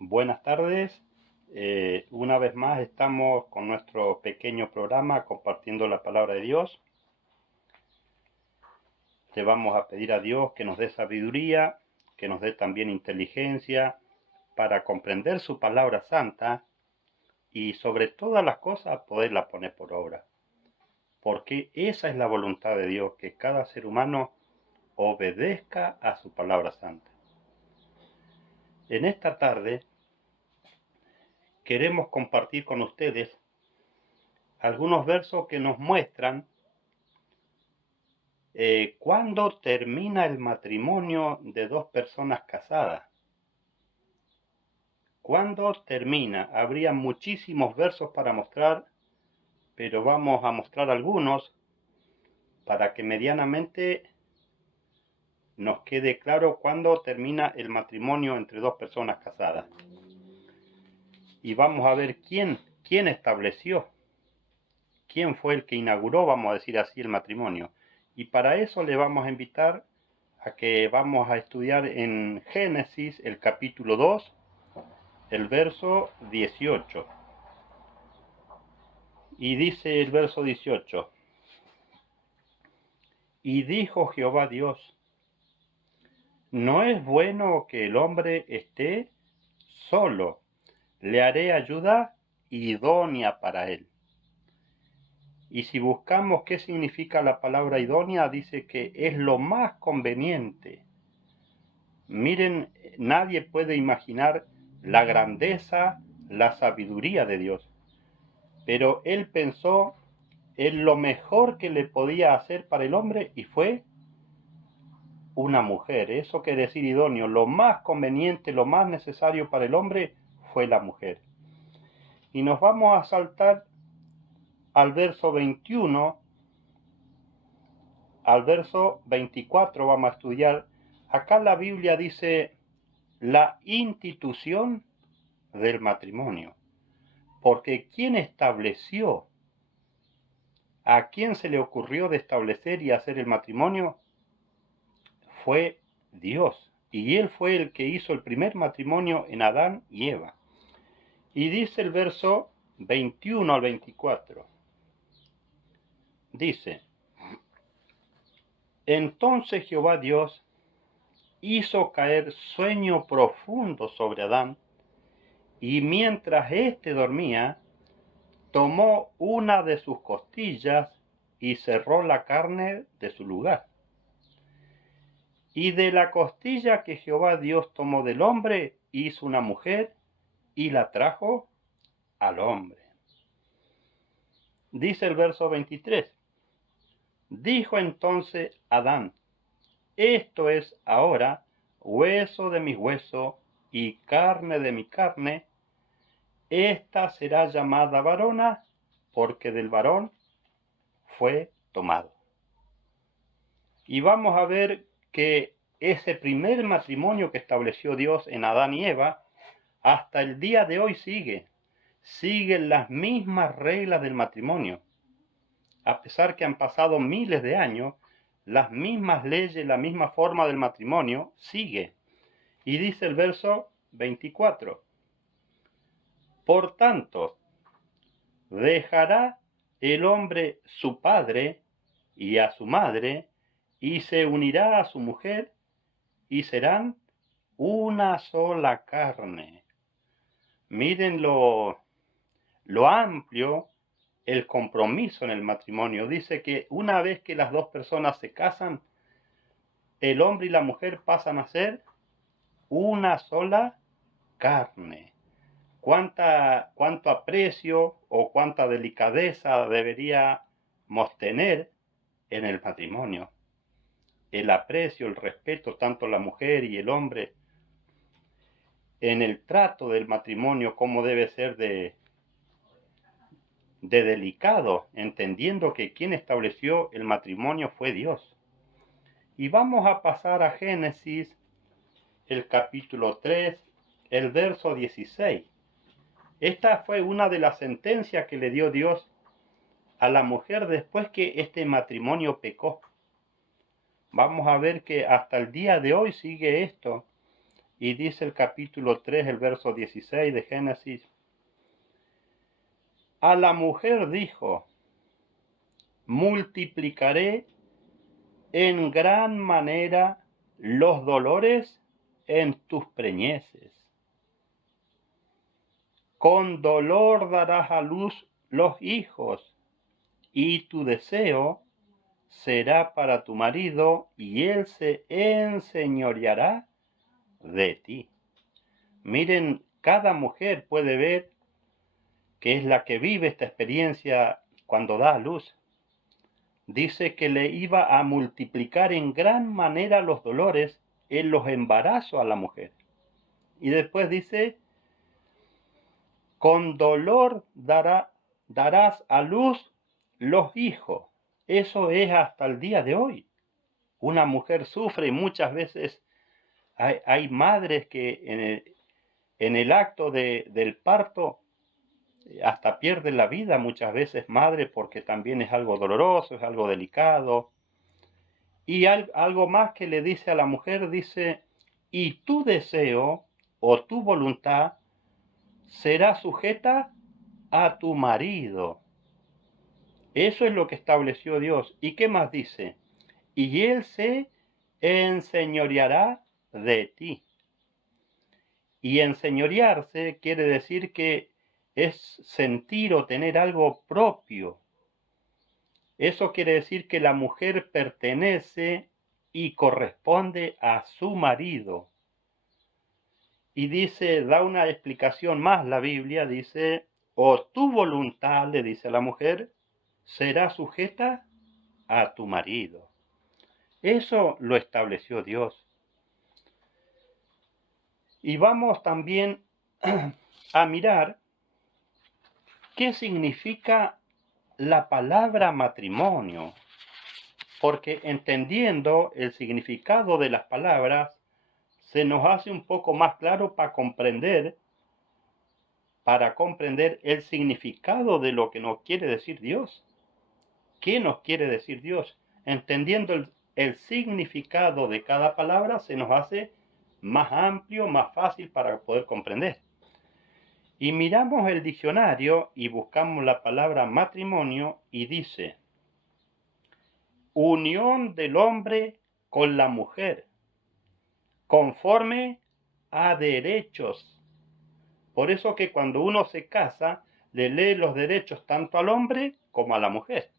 Buenas tardes. Una vez más estamos con nuestro pequeño programa compartiendo la palabra de Dios. Le vamos a pedir a Dios que nos dé sabiduría, que nos dé también inteligencia para comprender su palabra santa y sobre todas las cosas poderla poner por obra. Porque esa es la voluntad de Dios, que cada ser humano obedezca a su palabra santa. En esta tarde queremos compartir con ustedes algunos versos que nos muestran cuándo termina el matrimonio de dos personas casadas. ¿Cuándo termina? Habría muchísimos versos para mostrar, pero vamos a mostrar algunos para que medianamente nos quede claro cuándo termina el matrimonio entre dos personas casadas. Y vamos a ver quién estableció, quién fue el que inauguró, vamos a decir así, el matrimonio. Y para eso le vamos a invitar a que vamos a estudiar en Génesis el capítulo 2, el verso 18. Y dice el verso 18: Y dijo Jehová Dios: no es bueno que el hombre esté solo, le haré ayuda idónea para él. Y si buscamos qué significa la palabra idónea, dice que es lo más conveniente. Miren, nadie puede imaginar la grandeza, la sabiduría de Dios. Pero él pensó en lo mejor que le podía hacer para el hombre y fue una mujer. Eso quiere decir idóneo. Lo más conveniente, lo más necesario para el hombre fue la mujer. Y nos vamos a saltar al verso 21, al verso 24 vamos a estudiar. Acá la Biblia dice la institución del matrimonio. Porque ¿quién estableció? ¿A quién se le ocurrió de establecer y hacer el matrimonio? Fue Dios. Y Él fue el que hizo el primer matrimonio en Adán y Eva. Y dice el verso 21 al 24. Dice: Entonces Jehová Dios hizo caer sueño profundo sobre Adán, y mientras éste dormía, tomó una de sus costillas y cerró la carne de su lugar. Y de la costilla que Jehová Dios tomó del hombre, hizo una mujer y la trajo al hombre. Dice el verso 23. Dijo entonces Adán: esto es ahora hueso de mis huesos y carne de mi carne. Esta será llamada varona, porque del varón fue tomado. Y vamos a ver que ese primer matrimonio que estableció Dios en Adán y Eva, hasta el día de hoy siguen las mismas reglas del matrimonio. A pesar que han pasado miles de años, las mismas leyes, la misma forma del matrimonio sigue. Y dice el verso 24: Por tanto, dejará el hombre su padre y a su madre, y se unirá a su mujer, y serán una sola carne. Miren lo amplio el compromiso en el matrimonio. Dice que una vez que las dos personas se casan, el hombre y la mujer pasan a ser una sola carne. Cuánto aprecio o cuánta delicadeza deberíamos tener en el matrimonio. El aprecio, el respeto, tanto la mujer y el hombre, en el trato del matrimonio, cómo debe ser de delicado, entendiendo que quien estableció el matrimonio fue Dios. Y vamos a pasar a Génesis, el capítulo 3, el verso 16. Esta fue una de las sentencias que le dio Dios a la mujer después que este matrimonio pecó. Vamos a ver que hasta el día de hoy sigue esto. Y dice el capítulo 3, el verso 16 de Génesis: a la mujer dijo, multiplicaré en gran manera los dolores en tus preñeces. Con dolor darás a luz los hijos, y tu deseo será para tu marido, y él se enseñoreará de ti. Miren, cada mujer puede ver que es la que vive esta experiencia cuando da a luz. Dice que le iba a multiplicar en gran manera los dolores en los embarazos a la mujer. Y después dice, con dolor darás a luz los hijos. Eso es hasta el día de hoy. Una mujer sufre y muchas veces hay madres que en el acto del parto hasta pierden la vida muchas veces, madre, porque también es algo doloroso, es algo delicado. Y algo más que le dice a la mujer, dice, y tu deseo o tu voluntad será sujeta a tu marido. Eso es lo que estableció Dios. ¿Y qué más dice? Y él se enseñoreará de ti. Y enseñorearse quiere decir que es sentir o tener algo propio. Eso quiere decir que la mujer pertenece y corresponde a su marido. Y dice, da una explicación más la Biblia, dice, o tu voluntad, le dice a la mujer, será sujeta a tu marido. Eso lo estableció Dios. Y vamos también a mirar qué significa la palabra matrimonio, porque entendiendo el significado de las palabras, se nos hace un poco más claro para comprender el significado de lo que nos quiere decir Dios. ¿Qué nos quiere decir Dios? Entendiendo el significado de cada palabra, se nos hace más amplio, más fácil para poder comprender. Y miramos el diccionario y buscamos la palabra matrimonio y dice, unión del hombre con la mujer, conforme a derechos. Por eso que cuando uno se casa, le lee los derechos tanto al hombre como a la mujer.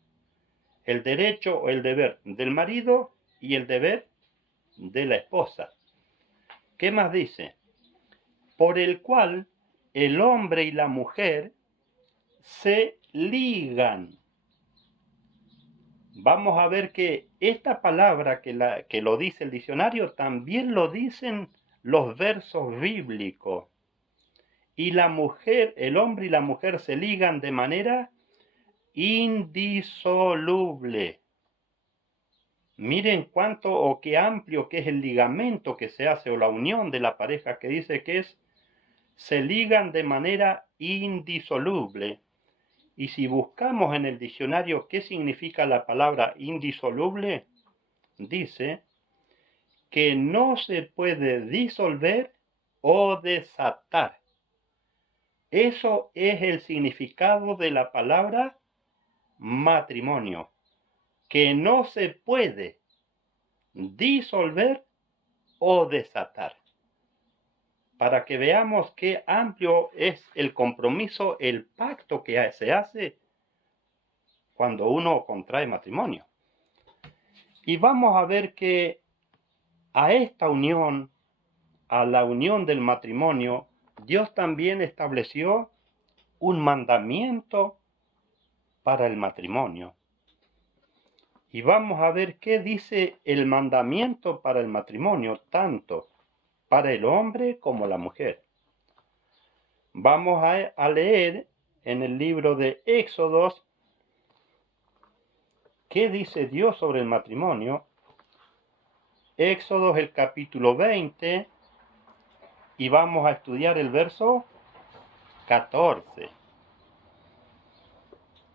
El derecho o el deber del marido y el deber de la esposa. ¿Qué más dice? Por el cual el hombre y la mujer se ligan. Vamos a ver que esta palabra que lo dice el diccionario también lo dicen los versos bíblicos. Y la mujer, el hombre y la mujer se ligan de manera indisoluble. Miren cuánto o qué amplio que es el ligamento que se hace o la unión de la pareja, que dice que se ligan de manera indisoluble. Y si buscamos en el diccionario qué significa la palabra indisoluble, dice que no se puede disolver o desatar. Eso es el significado de la palabra matrimonio, que no se puede disolver o desatar. Para que veamos qué amplio es el compromiso, el pacto que se hace cuando uno contrae matrimonio. Y vamos a ver que a esta unión, a la unión del matrimonio, Dios también estableció un mandamiento para el matrimonio. Y vamos a ver qué dice el mandamiento para el matrimonio, tanto para el hombre como la mujer. Vamos a leer en el libro de Éxodos qué dice Dios sobre el matrimonio. Éxodos el capítulo 20 y vamos a estudiar el verso 14.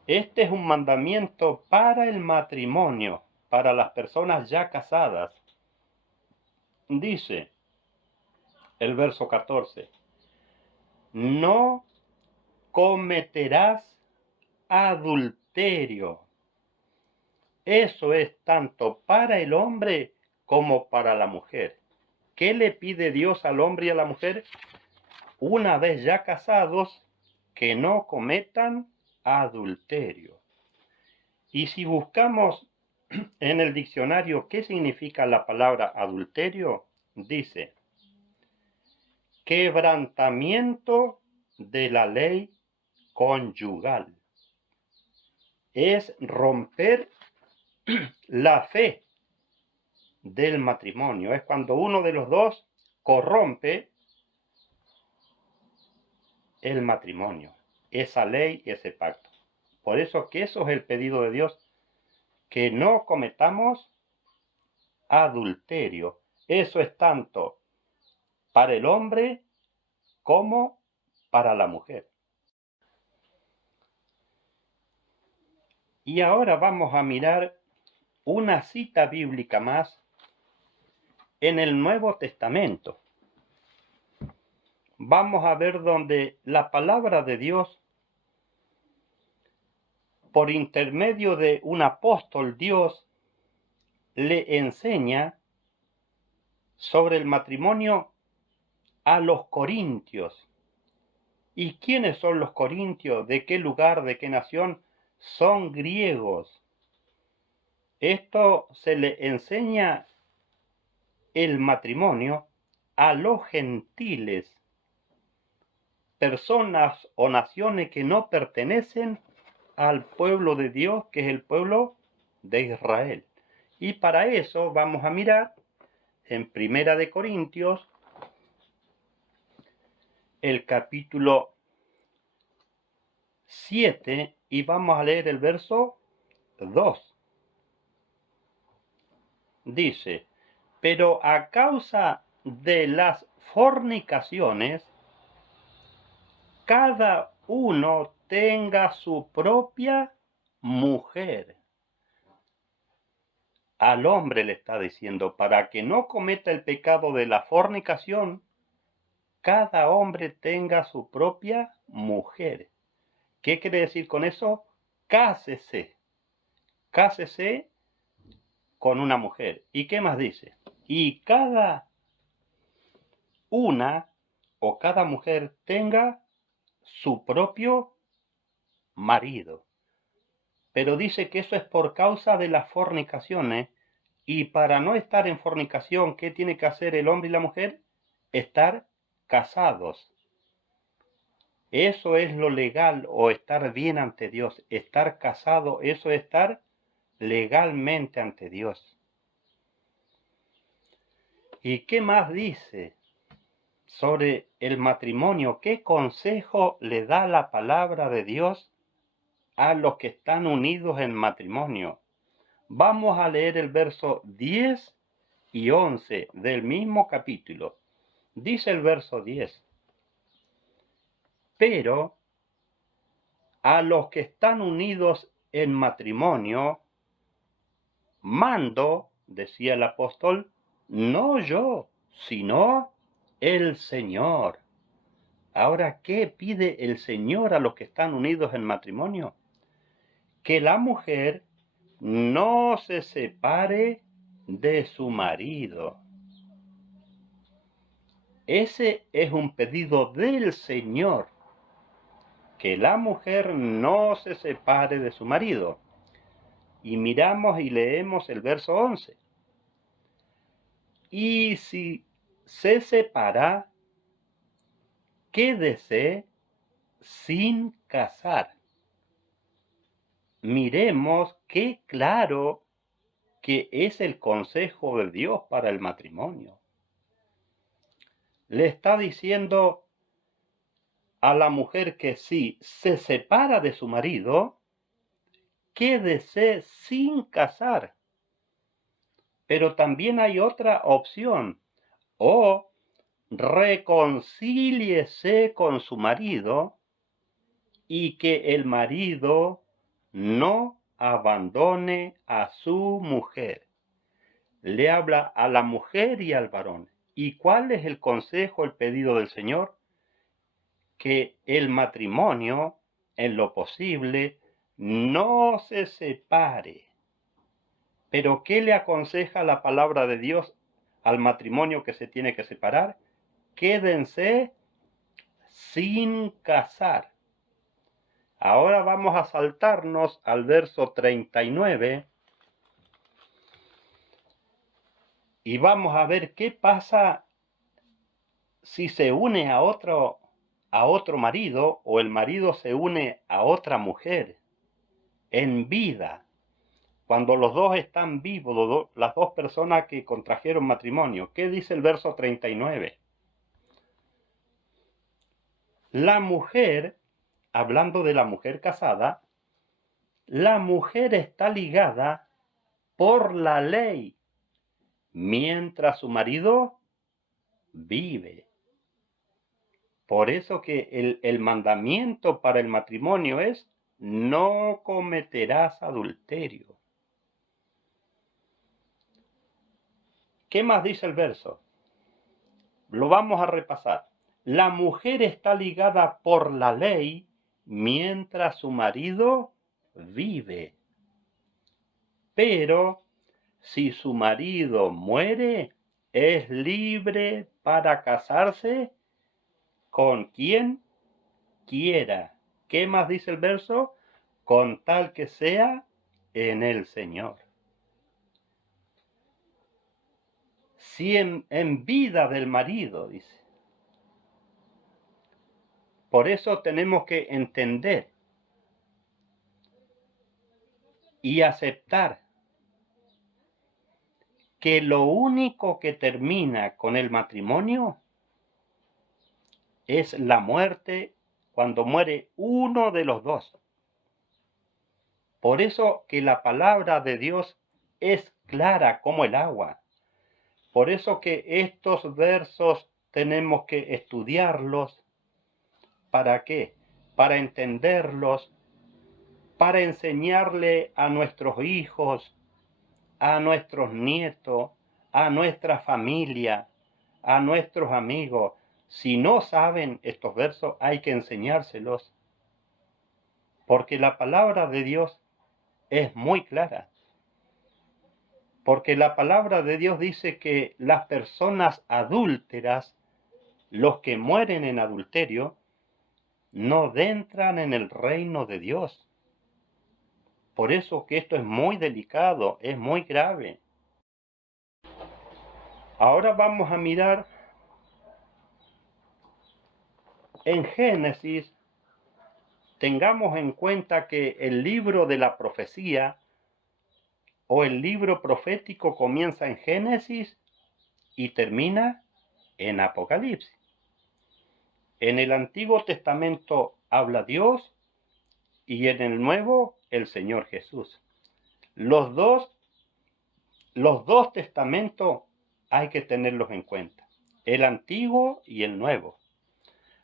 Este es un mandamiento para el matrimonio, para las personas ya casadas. Dice, el verso 14. No cometerás adulterio. Eso es tanto para el hombre como para la mujer. ¿Qué le pide Dios al hombre y a la mujer? Una vez ya casados, que no cometan adulterio. Y si buscamos en el diccionario qué significa la palabra adulterio, dice: quebrantamiento de la ley conyugal. Es romper la fe del matrimonio. Es cuando uno de los dos corrompe el matrimonio, esa ley, ese pacto. Por eso que eso es el pedido de Dios, que no cometamos adulterio. Eso es tanto para el hombre como para la mujer. Y ahora vamos a mirar una cita bíblica más en el Nuevo Testamento. Vamos a ver donde la palabra de Dios, por intermedio de un apóstol, Dios le enseña sobre el matrimonio a los corintios. ¿Y quiénes son los corintios? ¿De qué lugar? ¿De qué nación? Son griegos. Esto se le enseña el matrimonio a los gentiles, personas o naciones que no pertenecen al pueblo de Dios, que es el pueblo de Israel. Y para eso vamos a mirar en Primera de Corintios, el capítulo 7, y vamos a leer el verso 2. Dice: pero a causa de las fornicaciones, cada uno tenga su propia mujer. Al hombre le está diciendo, para que no cometa el pecado de la fornicación, cada hombre tenga su propia mujer. ¿Qué quiere decir con eso? Cásese. Cásese con una mujer. ¿Y qué más dice? Y cada una o cada mujer tenga su propio marido. Pero dice que eso es por causa de las fornicaciones, y para no estar en fornicación, ¿qué tiene que hacer el hombre y la mujer? Estar casados. Eso es lo legal, o estar bien ante Dios. Estar casado, eso es estar legalmente ante Dios. ¿Y qué más dice sobre el matrimonio? ¿Qué consejo le da la palabra de Dios a los que están unidos en matrimonio? Vamos a leer el verso 10 y 11 del mismo capítulo. Dice el verso 10: pero a los que están unidos en matrimonio, mando, decía el apóstol, no yo, sino el Señor. Ahora, ¿qué pide el Señor a los que están unidos en matrimonio? Que la mujer no se separe de su marido. Ese es un pedido del Señor, que la mujer no se separe de su marido. Y miramos y leemos el verso 11. Y si se separa, quédese sin casar. Miremos qué claro que es el consejo de Dios para el matrimonio. Le está diciendo a la mujer que si se separa de su marido, quédese sin casar. Pero también hay otra opción: o reconcíliese con su marido y que el marido no abandone a su mujer. Le habla a la mujer y al varón. ¿Y cuál es el consejo, el pedido del Señor? Que el matrimonio, en lo posible, no se separe. Pero ¿qué le aconseja la palabra de Dios al matrimonio que se tiene que separar? Quédense sin casar. Ahora vamos a saltarnos al verso 39 y vamos a ver qué pasa si se une a otro marido o el marido se une a otra mujer en vida, cuando los dos están vivos, las dos personas que contrajeron matrimonio. ¿Qué dice el verso 39? La mujer, hablando de la mujer casada, la mujer está ligada por la ley mientras su marido vive. Por eso que el mandamiento para el matrimonio es: no cometerás adulterio. ¿Qué más dice el verso? Lo vamos a repasar. La mujer está ligada por la ley mientras su marido vive. Pero si su marido muere, es libre para casarse con quien quiera. ¿Qué más dice el verso? Con tal que sea en el Señor. Si en vida del marido, dice. Por eso tenemos que entender y aceptar que lo único que termina con el matrimonio es la muerte, cuando muere uno de los dos. Por eso que la palabra de Dios es clara como el agua. Por eso que estos versos tenemos que estudiarlos. ¿Para qué? Para entenderlos, para enseñarle a nuestros hijos, a nuestros nietos, a nuestra familia, a nuestros amigos. Si no saben estos versos, hay que enseñárselos, porque la palabra de Dios es muy clara. Porque la palabra de Dios dice que las personas adúlteras, los que mueren en adulterio, no entran en el reino de Dios. Por eso que esto es muy delicado, es muy grave. Ahora vamos a mirar en Génesis. Tengamos en cuenta que el libro de la profecía o el libro profético comienza en Génesis y termina en Apocalipsis. En el Antiguo Testamento habla Dios y en el Nuevo el Señor Jesús. Los dos testamentos hay que tenerlos en cuenta, el Antiguo y el Nuevo.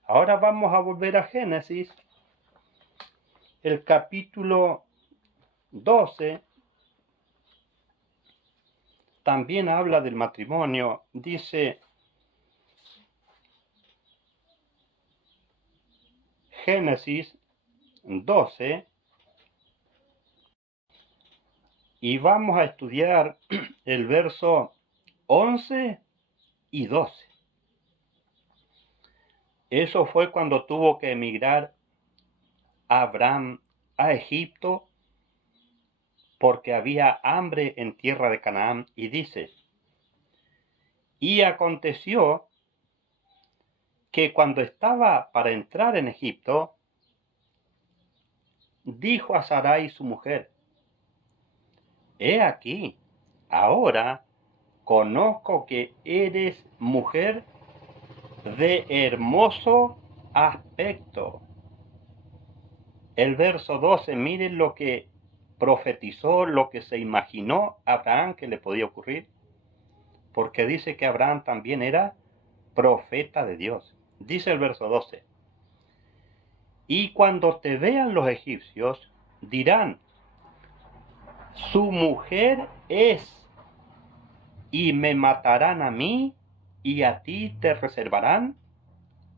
Ahora vamos a volver a Génesis, el capítulo 12. También habla del matrimonio. Dice Génesis 12, y vamos a estudiar el verso 11 y 12. Eso fue cuando tuvo que emigrar Abraham a Egipto porque había hambre en tierra de Canaán. Y dice: y aconteció que cuando estaba para entrar en Egipto, dijo a Sarai su mujer: he aquí, ahora conozco que eres mujer de hermoso aspecto. El verso 12, miren lo que profetizó, lo que se imaginó Abraham que le podía ocurrir, porque dice que Abraham también era profeta de Dios. Dice el verso 12: y cuando te vean los egipcios, dirán: su mujer es, y me matarán a mí y a ti te reservarán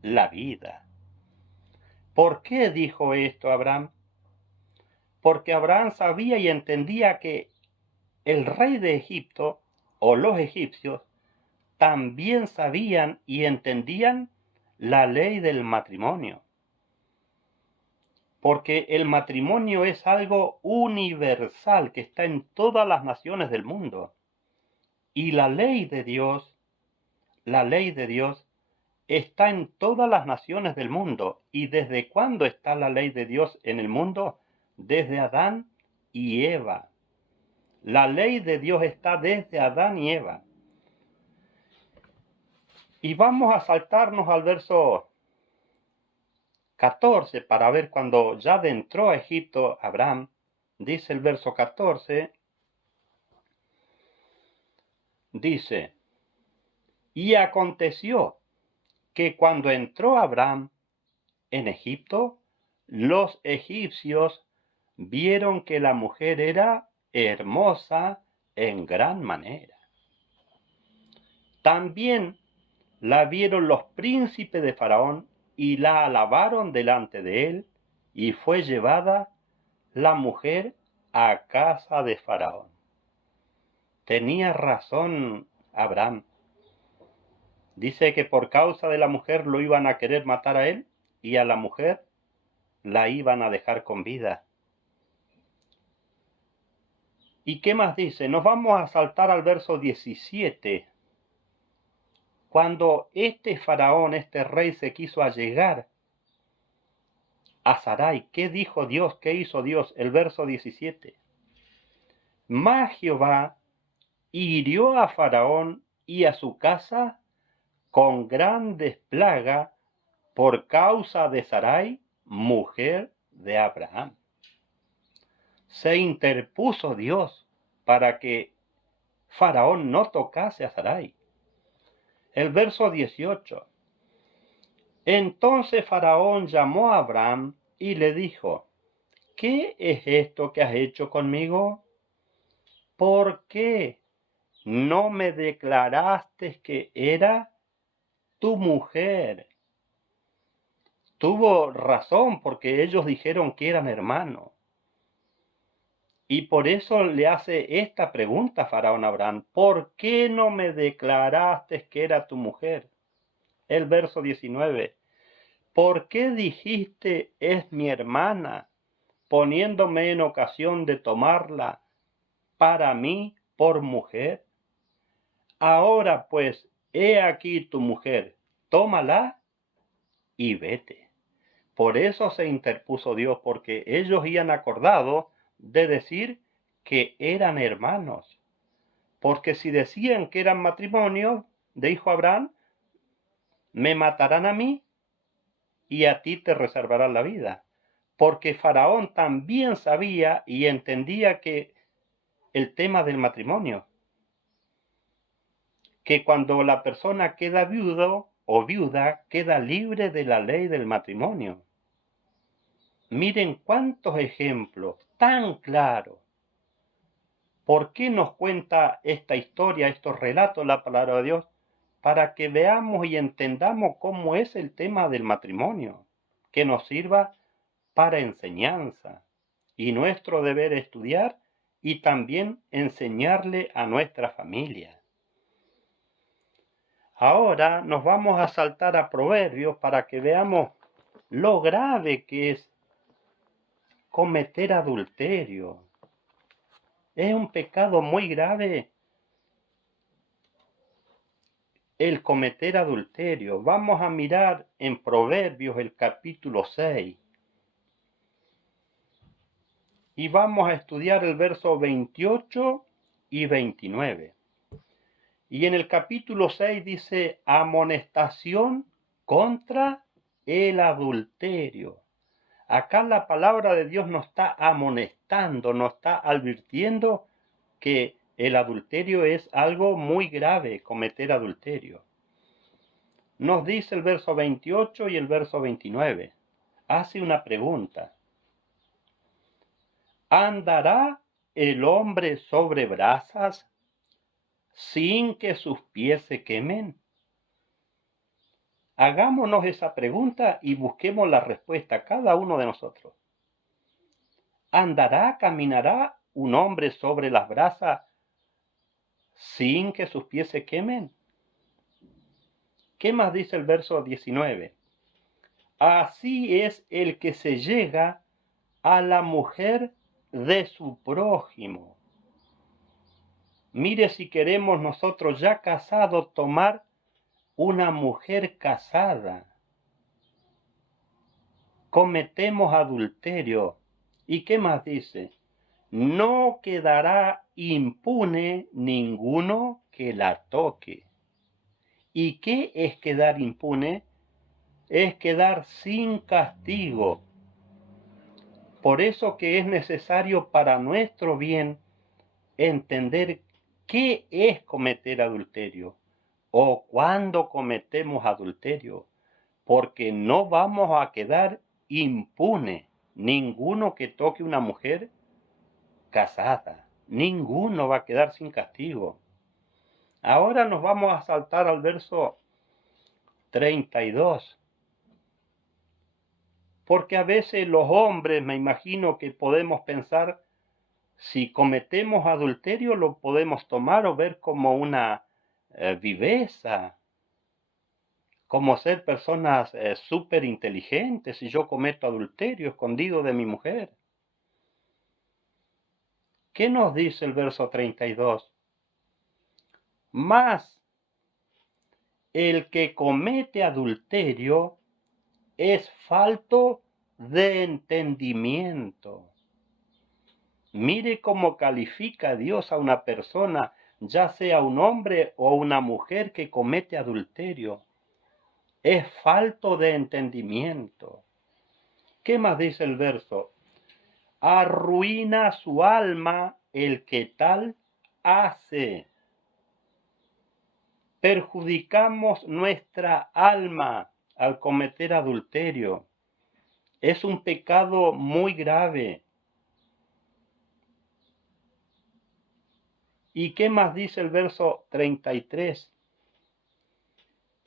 la vida. ¿Por qué dijo esto Abraham? Porque Abraham sabía y entendía que el rey de Egipto o los egipcios también sabían y entendían la ley del matrimonio. Porque el matrimonio es algo universal que está en todas las naciones del mundo. Y la ley de Dios está en todas las naciones del mundo. ¿Y desde cuándo está la ley de Dios en el mundo? Desde Adán y Eva. La ley de Dios está desde Adán y Eva. Y vamos a saltarnos al verso 14 para ver cuando ya adentró a Egipto Abraham. Dice el verso 14, dice, y aconteció que cuando entró Abraham en Egipto, los egipcios vieron que la mujer era hermosa en gran manera. También la vieron los príncipes de Faraón y la alabaron delante de él, y fue llevada la mujer a casa de Faraón. Tenía razón Abraham. Dice que por causa de la mujer lo iban a querer matar a él y a la mujer la iban a dejar con vida. ¿Y qué más dice? Nos vamos a saltar al verso 17. Cuando este faraón, este rey, se quiso allegar a Sarai, ¿qué dijo Dios? ¿Qué hizo Dios? El verso 17. Mas Jehová hirió a Faraón y a su casa con grandes plagas por causa de Sarai, mujer de Abraham. Se interpuso Dios para que Faraón no tocase a Sarai. El verso 18. Entonces Faraón llamó a Abraham y le dijo, ¿qué es esto que has hecho conmigo? ¿Por qué no me declaraste que era tu mujer? Tuvo razón porque ellos dijeron que eran hermanos. Y por eso le hace esta pregunta a Faraón a Abraham, ¿por qué no me declaraste que era tu mujer? El verso 19, ¿por qué dijiste es mi hermana, poniéndome en ocasión de tomarla para mí por mujer? Ahora pues, he aquí tu mujer, tómala y vete. Por eso se interpuso Dios, porque ellos habían acordado de decir que eran hermanos. Porque si decían que eran matrimonio, dijo Abraham, me matarán a mí y a ti te reservarán la vida. Porque Faraón también sabía y entendía que el tema del matrimonio, que cuando la persona queda viudo o viuda, queda libre de la ley del matrimonio. Miren cuántos ejemplos tan claros. ¿Por qué nos cuenta esta historia, estos relatos, la palabra de Dios? Para que veamos y entendamos cómo es el tema del matrimonio, que nos sirva para enseñanza. Y nuestro deber es estudiar y también enseñarle a nuestra familia. Ahora nos vamos a saltar a Proverbios para que veamos lo grave que es cometer adulterio. Es un pecado muy grave el cometer adulterio. Vamos a mirar en Proverbios el capítulo 6 y vamos a estudiar el verso 28 y 29. Y en el capítulo 6 dice amonestación contra el adulterio. Acá la palabra de Dios nos está amonestando, nos está advirtiendo que el adulterio es algo muy grave, cometer adulterio. Nos dice el verso 28 y el verso 29. Hace una pregunta. ¿Andará el hombre sobre brasas sin que sus pies se quemen? Hagámonos esa pregunta y busquemos la respuesta cada uno de nosotros. ¿Andará, caminará un hombre sobre las brasas sin que sus pies se quemen? ¿Qué más dice el verso 19? Así es el que se llega a la mujer de su prójimo. Mire, si queremos nosotros ya casados tomar una mujer casada, cometemos adulterio. ¿Y qué más dice? No quedará impune ninguno que la toque. ¿Y qué es quedar impune? Es quedar sin castigo. Por eso que es necesario para nuestro bien entender qué es cometer adulterio o cuándo cometemos adulterio, porque no vamos a quedar impune. Ninguno que toque una mujer casada, ninguno va a quedar sin castigo. Ahora nos vamos a saltar al verso 32. Porque a veces los hombres, me imagino que podemos pensar, si cometemos adulterio lo podemos tomar o ver como una viveza, como ser personas súper inteligentes si yo cometo adulterio escondido de mi mujer. ¿Qué nos dice el verso 32? Mas el que comete adulterio es falto de entendimiento. Mire cómo califica Dios a una persona, ya sea un hombre o una mujer que comete adulterio. Es falto de entendimiento. ¿Qué más dice el verso? Arruina su alma el que tal hace. Perjudicamos nuestra alma al cometer adulterio. Es un pecado muy grave. ¿Y qué más dice el verso 33?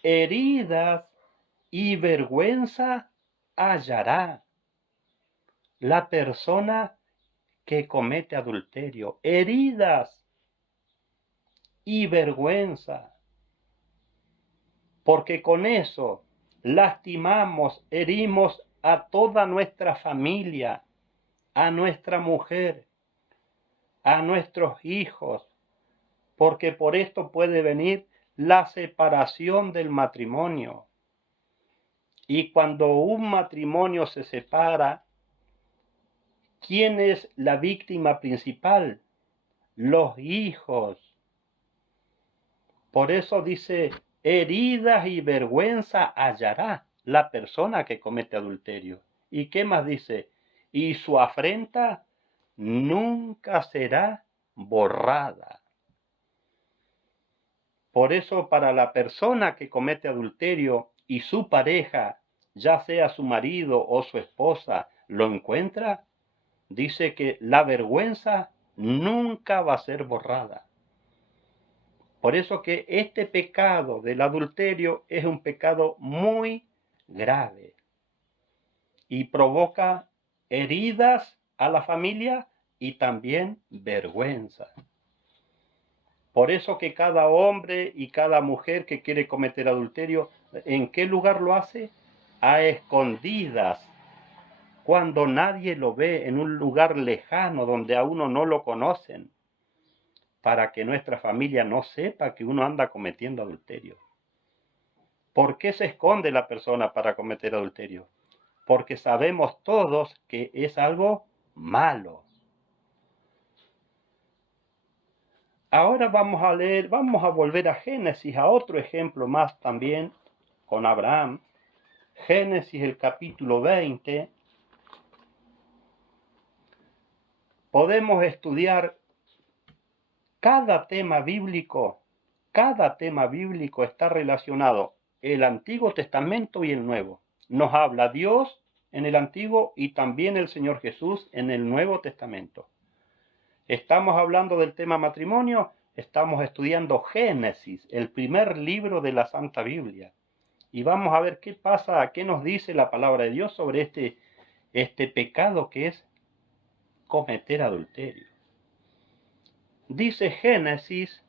Heridas y vergüenza hallará la persona que comete adulterio. Heridas y vergüenza. Porque con eso lastimamos, herimos a toda nuestra familia, a nuestra mujer, a nuestros hijos, porque por esto puede venir la separación del matrimonio. Y cuando un matrimonio se separa, ¿quién es la víctima principal? Los hijos. Por eso dice, heridas y vergüenza hallará la persona que comete adulterio. ¿Y qué más dice? Y su afrenta nunca será borrada. Por eso para la persona que comete adulterio y su pareja, ya sea su marido o su esposa, lo encuentra, dice que la vergüenza nunca va a ser borrada. Por eso que este pecado del adulterio es un pecado muy grave y provoca heridas a la familia y también vergüenza. Por eso que cada hombre y cada mujer que quiere cometer adulterio, ¿en qué lugar lo hace? A escondidas, cuando nadie lo ve, en un lugar lejano donde a uno no lo conocen, para que nuestra familia no sepa que uno anda cometiendo adulterio. ¿Por qué se esconde la persona para cometer adulterio? Porque sabemos todos que es algo malo. Ahora vamos a leer, vamos a volver a Génesis, a otro ejemplo más también con Abraham. Génesis, el capítulo 20. Podemos estudiar cada tema bíblico está relacionado el Antiguo Testamento y el Nuevo. Nos habla Dios en el Antiguo y también el Señor Jesús en el Nuevo Testamento. Estamos hablando del tema matrimonio, estamos estudiando Génesis, el primer libro de la Santa Biblia. Y vamos a ver qué pasa, qué nos dice la palabra de Dios sobre este pecado que es cometer adulterio. Dice Génesis,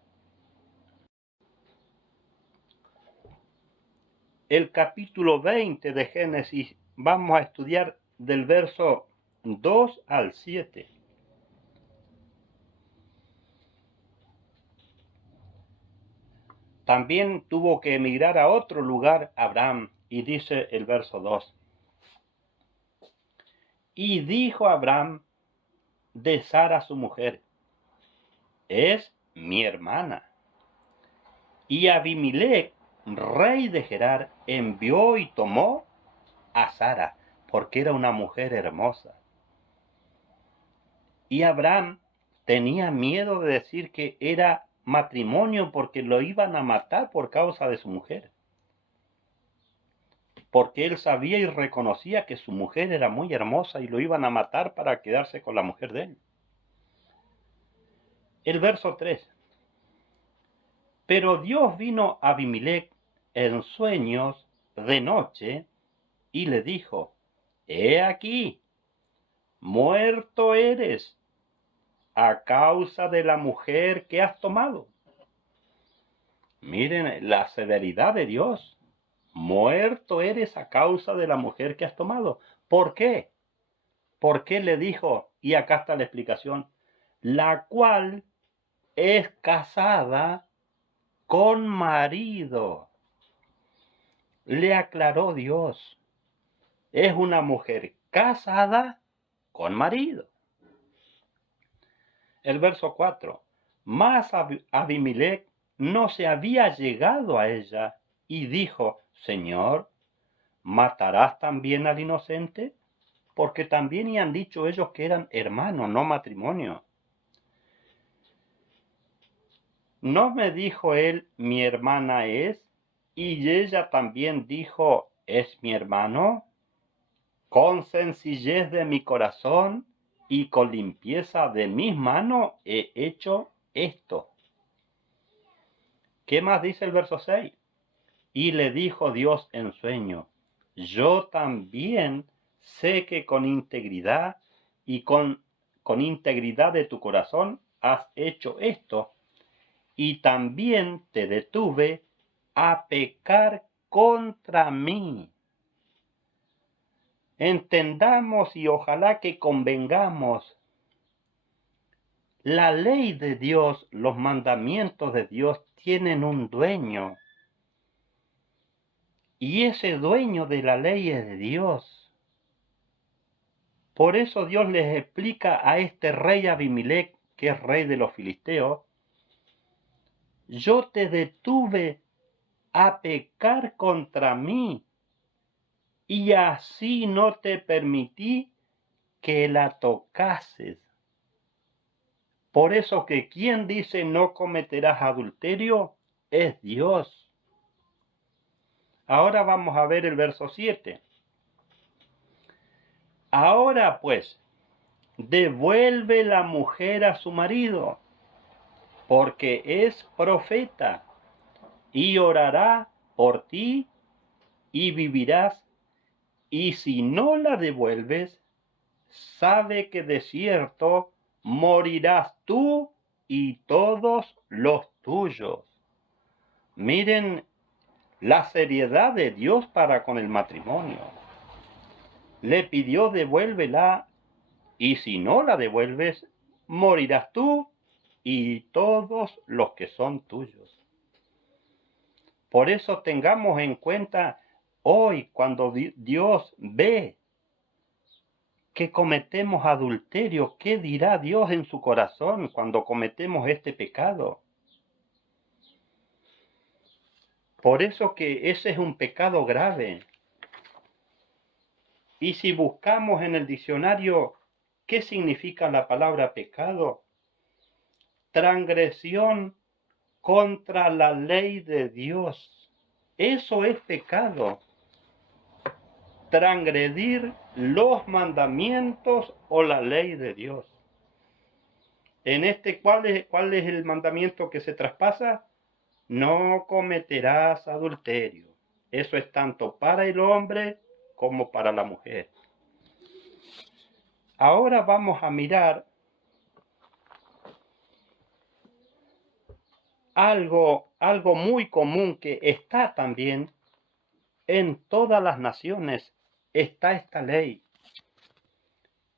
el capítulo 20 de Génesis, vamos a estudiar del verso 2 al 7. También tuvo que emigrar a otro lugar Abraham, y dice el verso 2. Y dijo Abraham de Sara su mujer, es mi hermana. Y Abimelech, rey de Gerar, envió y tomó a Sara, porque era una mujer hermosa. Y Abraham tenía miedo de decir que era matrimonio porque lo iban a matar por causa de su mujer. Porque él sabía y reconocía que su mujer era muy hermosa y lo iban a matar para quedarse con la mujer de él. El verso 3. Pero Dios vino a Abimelech en sueños de noche y le dijo, he aquí, muerto eres a causa de la mujer que has tomado. Miren la severidad de Dios. Muerto eres a causa de la mujer que has tomado. ¿Por qué? ¿Por qué le dijo? Y acá está la explicación. La cual es casada con marido. Le aclaró Dios. Es una mujer casada con marido. El verso 4. Mas Abimelech no se había llegado a ella y dijo, Señor, ¿matarás también al inocente? Porque también han dicho ellos que eran hermanos, no matrimonio. ¿No me dijo él, mi hermana es? Y ella también dijo, ¿es mi hermano? Con sencillez de mi corazón y con limpieza de mis manos he hecho esto. ¿Qué más dice el verso 6? Y le dijo Dios en sueño, yo también sé que con integridad y con integridad de tu corazón has hecho esto, y también te detuve a pecar contra mí. Entendamos y ojalá que convengamos. La ley de Dios, los mandamientos de Dios tienen un dueño. Y ese dueño de la ley es de Dios. Por eso Dios les explica a este rey Abimelech, que es rey de los filisteos, yo te detuve a pecar contra mí, y así no te permití que la tocases. Por eso que quien dice no cometerás adulterio es Dios. Ahora vamos a ver el verso 7. Ahora pues, devuelve la mujer a su marido, porque es profeta, y orará por ti, y vivirás. Y si no la devuelves, sabe que de cierto morirás tú y todos los tuyos. Miren la seriedad de Dios para con el matrimonio. Le pidió devuélvela, y si no la devuelves, morirás tú y todos los que son tuyos. Por eso tengamos en cuenta hoy, cuando Dios ve que cometemos adulterio, ¿qué dirá Dios en su corazón cuando cometemos este pecado? Por eso que ese es un pecado grave. Y si buscamos en el diccionario qué significa la palabra pecado, transgresión contra la ley de Dios. Eso es pecado. Transgredir los mandamientos o la ley de Dios. En este, ¿cuál es el mandamiento que se traspasa? No cometerás adulterio. Eso es tanto para el hombre como para la mujer. Ahora vamos a mirar algo muy común que está también en todas las naciones. Está esta ley,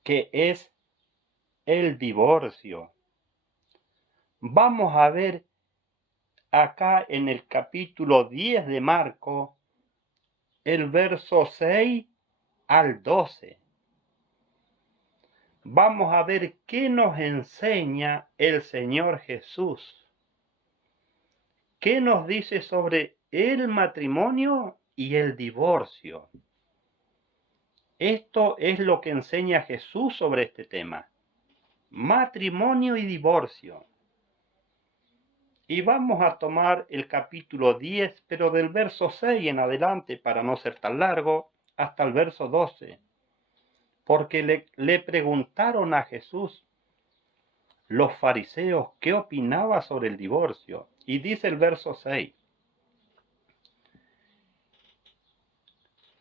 que es el divorcio. Vamos a ver acá en el capítulo 10 de Marcos, el verso 6 al 12. Vamos a ver qué nos enseña el Señor Jesús. ¿Qué nos dice sobre el matrimonio y el divorcio? Esto es lo que enseña Jesús sobre este tema. Matrimonio y divorcio. Y vamos a tomar el capítulo 10, pero del verso 6 en adelante, para no ser tan largo, hasta el verso 12. Porque le preguntaron a Jesús los fariseos qué opinaba sobre el divorcio. Y dice el verso 6.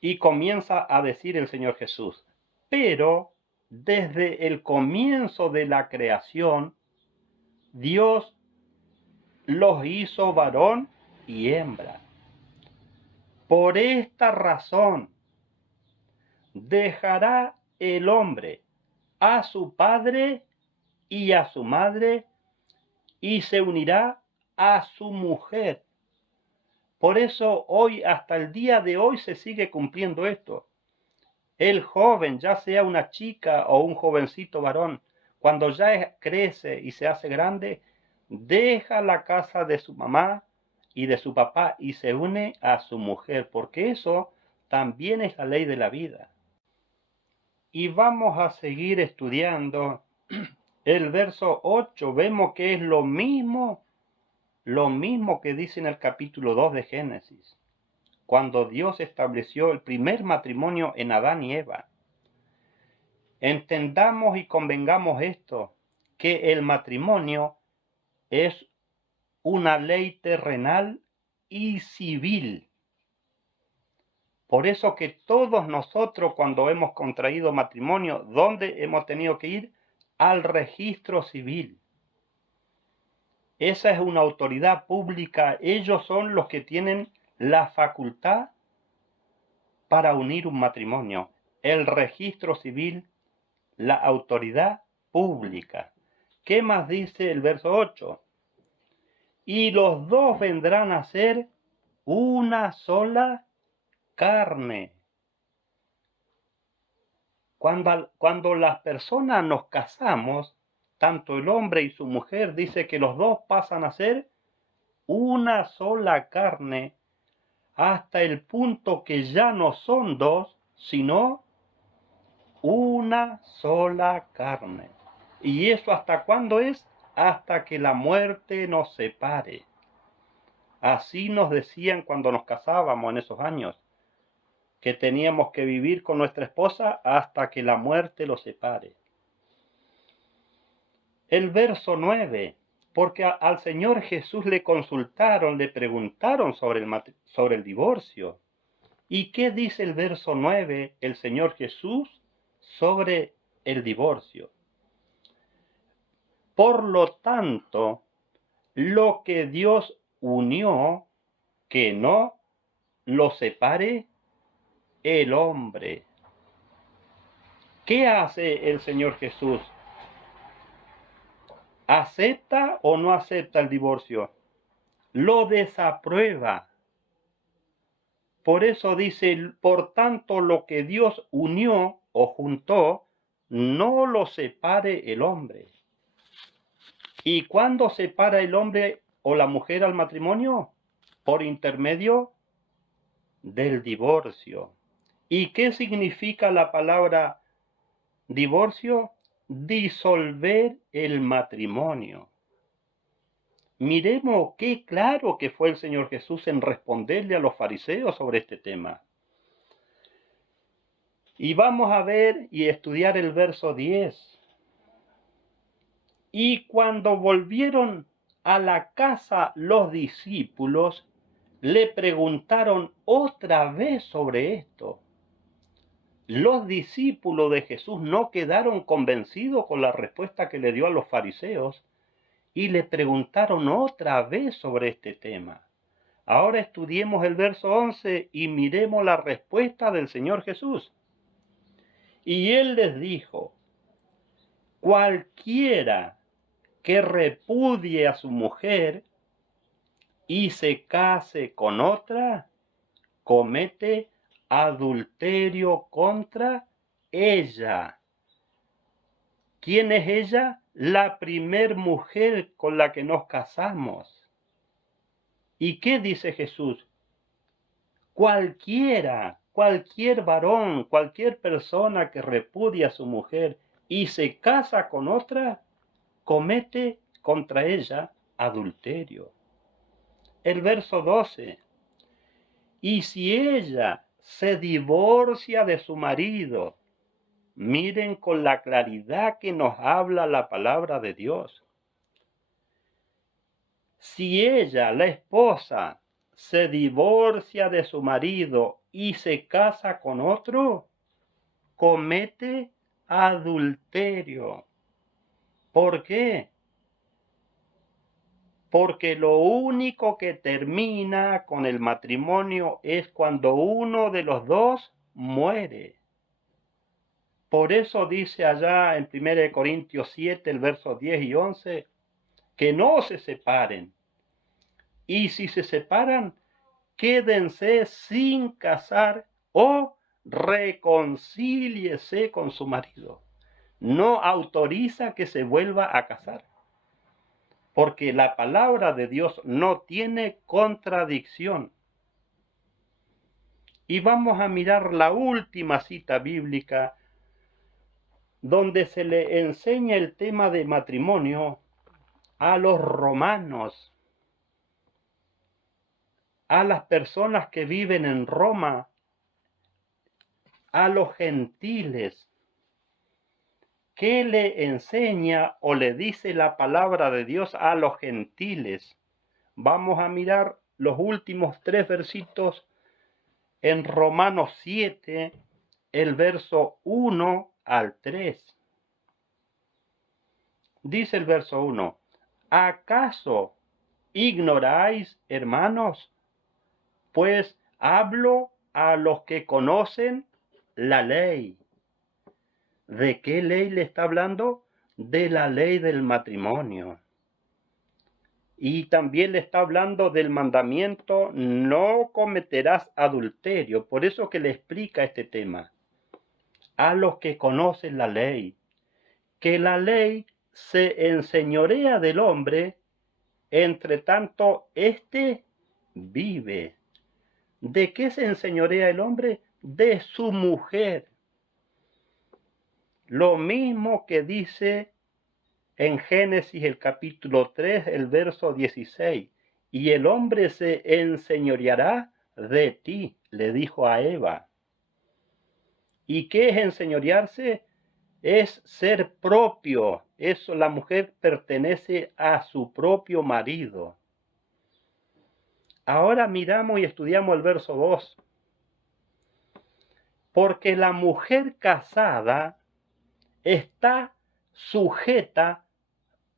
Y comienza a decir el Señor Jesús, pero desde el comienzo de la creación, Dios los hizo varón y hembra. Por esta razón, dejará el hombre a su padre y a su madre y se unirá a su mujer. Por eso hoy, hasta el día de hoy, se sigue cumpliendo esto. El joven, ya sea una chica o un jovencito varón, cuando ya crece y se hace grande, deja la casa de su mamá y de su papá y se une a su mujer, porque eso también es la ley de la vida. Y vamos a seguir estudiando el verso 8. Vemos que es lo mismo que dice en el capítulo 2 de Génesis, cuando Dios estableció el primer matrimonio en Adán y Eva. Entendamos y convengamos esto, que el matrimonio es una ley terrenal y civil. Por eso que todos nosotros, cuando hemos contraído matrimonio, ¿dónde hemos tenido que ir? Al registro civil. Esa es una autoridad pública. Ellos son los que tienen la facultad para unir un matrimonio. El registro civil, la autoridad pública. ¿Qué más dice el verso 8? Y los dos vendrán a ser una sola carne. Cuando las personas nos casamos, tanto el hombre y su mujer, dice que los dos pasan a ser una sola carne, hasta el punto que ya no son dos, sino una sola carne. ¿Y eso hasta cuándo es? Hasta que la muerte nos separe. Así nos decían cuando nos casábamos en esos años, que teníamos que vivir con nuestra esposa hasta que la muerte los separe. El verso 9, porque al Señor Jesús le consultaron, le preguntaron sobre el divorcio. ¿Y qué dice el verso 9, el Señor Jesús, sobre el divorcio? Por lo tanto, lo que Dios unió, que no lo separe el hombre. ¿Qué hace el Señor Jesús? ¿Acepta o no acepta el divorcio? Lo desaprueba. Por eso dice, por tanto, lo que Dios unió o juntó, no lo separe el hombre. ¿Y cuándo separa el hombre o la mujer al matrimonio? Por intermedio del divorcio. ¿Y qué significa la palabra divorcio? Disolver el matrimonio. Miremos qué claro que fue el Señor Jesús en responderle a los fariseos sobre este tema. Y vamos a ver y estudiar el verso 10. Y cuando volvieron a la casa los discípulos, le preguntaron otra vez sobre esto. Los discípulos de Jesús no quedaron convencidos con la respuesta que le dio a los fariseos y le preguntaron otra vez sobre este tema. Ahora estudiemos el verso 11 y miremos la respuesta del Señor Jesús. Y él les dijo: cualquiera que repudie a su mujer y se case con otra, comete adulterio contra ella. ¿Quién es ella? La primer mujer con la que nos casamos. ¿Y qué dice Jesús? Cualquier varón, cualquier persona que repudia a su mujer y se casa con otra, comete contra ella adulterio. El verso 12. Y si ella se divorcia de su marido, miren con la claridad que nos habla la palabra de Dios. Si ella, la esposa, se divorcia de su marido y se casa con otro, comete adulterio. ¿Por qué? Porque lo único que termina con el matrimonio es cuando uno de los dos muere. Por eso dice allá en 1 Corintios 7, el verso 10 y 11, que no se separen. Y si se separan, quédense sin casar o reconcíliese con su marido. No autoriza que se vuelva a casar, porque la palabra de Dios no tiene contradicción. Y vamos a mirar la última cita bíblica donde se le enseña el tema de matrimonio a los romanos, a las personas que viven en Roma, a los gentiles. ¿Qué le enseña o le dice la palabra de Dios a los gentiles? Vamos a mirar los últimos 3 versitos en Romanos 7, el verso 1 al 3. Dice el verso 1: ¿acaso ignoráis, hermanos? Pues hablo a los que conocen la ley. ¿De qué ley le está hablando? De la ley del matrimonio. Y también le está hablando del mandamiento: no cometerás adulterio. Por eso que le explica este tema. A los que conocen la ley. Que la ley se enseñorea del hombre, entre tanto éste vive. ¿De qué se enseñorea el hombre? De su mujer. Lo mismo que dice en Génesis el capítulo 3, el verso 16. Y el hombre se enseñoreará de ti, le dijo a Eva. ¿Y qué es enseñorearse? Es ser propio. Eso, la mujer pertenece a su propio marido. Ahora miramos y estudiamos el verso 2. Porque la mujer casada está sujeta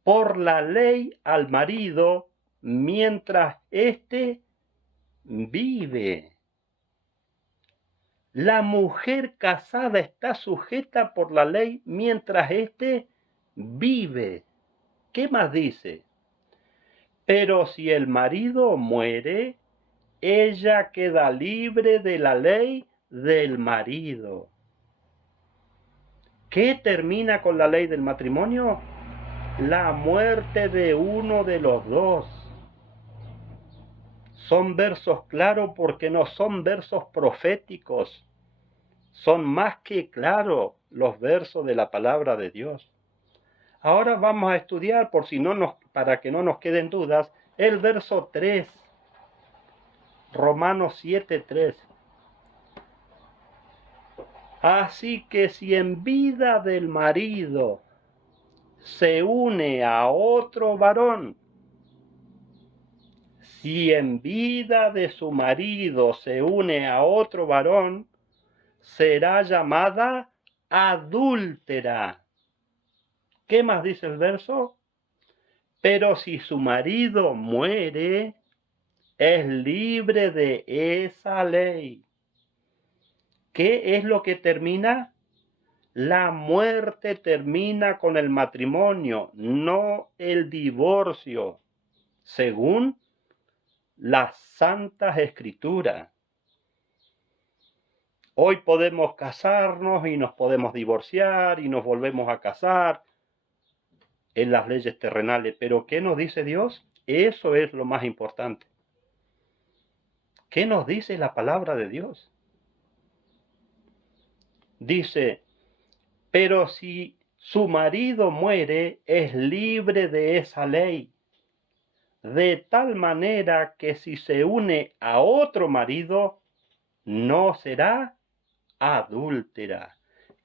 por la ley al marido mientras éste vive. La mujer casada está sujeta por la ley mientras éste vive. ¿Qué más dice? Pero si el marido muere, ella queda libre de la ley del marido. ¿Qué termina con la ley del matrimonio? La muerte de uno de los dos. Son versos claros porque no son versos proféticos. Son más que claros los versos de la palabra de Dios. Ahora vamos a estudiar, para que no nos queden dudas, el verso 3. Romanos 7:3. Así que si en vida del marido se une a otro varón, si en vida de su marido se une a otro varón, será llamada adúltera. ¿Qué más dice el verso? Pero si su marido muere, es libre de esa ley. ¿Qué es lo que termina? La muerte termina con el matrimonio, no el divorcio, según las Santas Escrituras. Hoy podemos casarnos y nos podemos divorciar y nos volvemos a casar en las leyes terrenales, pero ¿qué nos dice Dios? Eso es lo más importante. ¿Qué nos dice la palabra de Dios? Dice, pero si su marido muere, es libre de esa ley, de tal manera que si se une a otro marido, no será adúltera.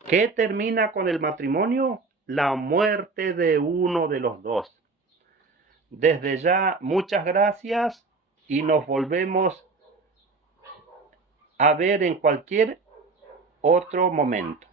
¿Qué termina con el matrimonio? La muerte de uno de los dos. Desde ya, muchas gracias y nos volvemos a ver en cualquier otro momento.